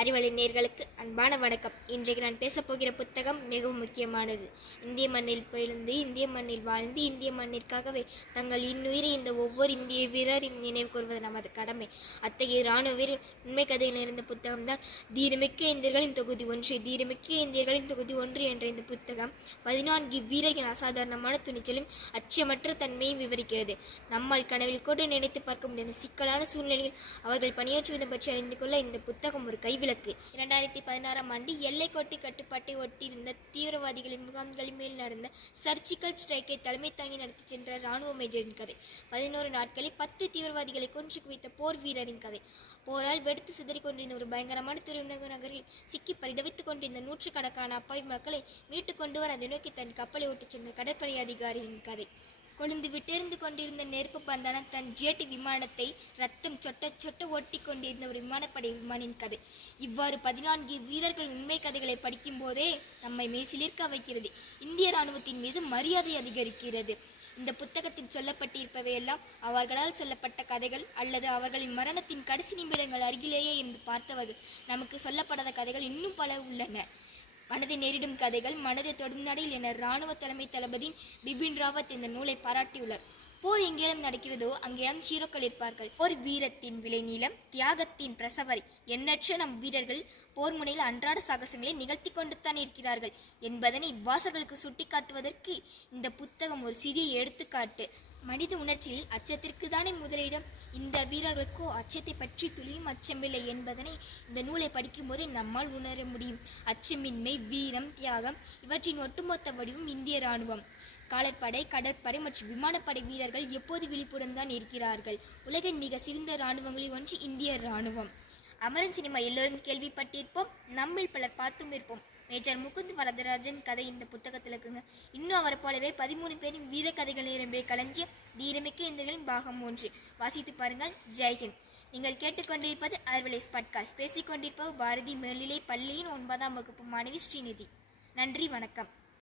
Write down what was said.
அறிவலை நேயர்களுக்கு அன்பான வணக்கம். இன்றைக்கு நான் பேசப் போகிற புத்தகம் மிகவும் முக்கியமானது. இந்திய மண்ணில் பிறந்து இந்திய மண்ணில் வாழ்ந்து இந்திய மண்ணிற்காகவே தங்கள் இன்னுயிரை இந்த ஒவ்வொரு இந்திய வீரரின் நினைவு கூறுவது நமது கடமை. அத்தகைய இராணுவ வீரர் உண்மை கதையில் இருந்த புத்தகம்தான் தீரமிக்க இந்தியர்களின் தொகுதி 1. தீரமிக்க இந்தியர்களின் தொகுதி 1 என்ற இந்த புத்தகம் 14 வீரர்களின் அசாதாரணமான துணிச்சலும் அச்சமற்ற தன்மையும் விவரிக்கிறது. நம்மால் கனவில் கூட நினைத்து பார்க்க முடியாத சிக்கலான சூழ்நிலையில் அவர்கள் பணியாற்றுவதை பற்றி அறிந்து கொள்ள இந்த புத்தகம் ஒரு கைவிளக்கு. 2016ஆம் ஆண்டு எல்லைக்கோட்டு கட்டுப்பாட்டை ஒட்டியிருந்த தீவிரவாதிகளின் முகாம்களின் மேல் நடந்த சர்ஜிக்கல் ஸ்ட்ரைக்கை தலைமை தாங்கி நடத்தி சென்ற ராணுவ மேஜரின் கதை. 11 நாட்களில் 10 தீவிரவாதிகளை கொன்று குவித்த போர் வீரரின் கதை. போரால் வெடித்து சிதறிக் கொண்டிருந்த ஒரு பயங்கரமான துறைமுக நகரில் சிக்கி பரிதவித்துக் கொண்டிருந்த நூற்றுக்கணக்கான அப்பாவி மக்களை மீட்டுக் கொண்டு வர அதை நோக்கி தன் கப்பலை ஓட்டிச் சென்ற கடற்படை அதிகாரியின் கதை. கொழுந்து விட்டெறிந்து கொண்டிருந்த நெருப்பு பந்தான தன் ஜெட் விமானத்தை ரத்தம் சொட்ட சொட்ட ஓட்டி கொண்டிருந்த ஒரு விமானப்படை விமானின் கதை. இவ்வாறு 14 வீரர்கள் உண்மை கதைகளை படிக்கும் போதே நம்மை மெய்சிலிர்க்க வைக்கிறது. இந்திய இராணுவத்தின் மீது மரியாதை அதிகரிக்கிறது. இந்த புத்தகத்தில் சொல்லப்பட்டிருப்பவையெல்லாம் அவர்களால் சொல்லப்பட்ட கதைகள் அல்லது அவர்களின் மரணத்தின் கடைசி நிமிடங்கள் அருகிலேயே இருந்து பார்த்தவர்கள். நமக்கு சொல்லப்படாத கதைகள் இன்னும் பல உள்ளன. மனதை நேரிடும் கதைகள், மனதை தொடும் நடையில் என இராணுவ தலைமை தளபதி பிபின் ராவத் இந்த நூலை பாராட்டியுள்ளார். போர் எங்கேயும் நடக்கிறதோ அங்கேயும் ஹீரோக்கள் இருப்பார்கள். போர் வீரத்தின் விளைநிலம், தியாகத்தின் பிரசவரி. எண்ணற்ற நம் வீரர்கள் போர் முனையில் அன்றாட சாகசங்களை நிகழ்த்தி கொண்டுத்தான் இருக்கிறார்கள் என்பதனை வாசகர்களுக்கு சுட்டிக்காட்டுவதற்கு இந்த புத்தகம் ஒரு சிறிய எடுத்துக்காட்டு. மனித உணர்ச்சியில் அச்சத்திற்கு தானே முதலிடம். இந்த வீரர்களுக்கோ அச்சத்தை பற்றி துளியும் அச்சமில்லை என்பதனை இந்த நூலை படிக்கும் போதே நம்மால் உணர முடியும். அச்சமின்மை, வீரம், தியாகம் இவற்றின் ஒட்டுமொத்த வடிவம் இந்திய இராணுவம். காலாட்படை, கடற்படை மற்றும் விமானப்படை வீரர்கள் எப்போது விழிப்புடன் தான் இருக்கிறார்கள். உலகின் மிக சிறந்த இராணுவங்களில் ஒன்று இந்திய இராணுவம். அமரன் சினிமா எல்லோரும் கேள்விப்பட்டிருப்போம், நம்மில் பலர் பார்த்தும் இருப்போம். மேஜர் முகுந்த் வரதராஜன் கதை இந்த புத்தகத்தில் இருக்குங்க. இன்னும் அவரை போலவே 13 பேரின் வீர கதைகள் நிரம்பிய களஞ்சியம் தீரமிக்க இந்தியர்களின் பாகம் 1. வாசித்து பாருங்கள். ஜெய்ஹிந்த். நீங்கள் கேட்டுக்கொண்டிருப்பது அறிவலை பாட்காஸ்ட். பேசிக்கொண்டிருப்பவர் பாரதி மேல்நிலை பள்ளியின் 9ஆம் வகுப்பு மாணவி ஸ்ரீநிதி. நன்றி, வணக்கம்.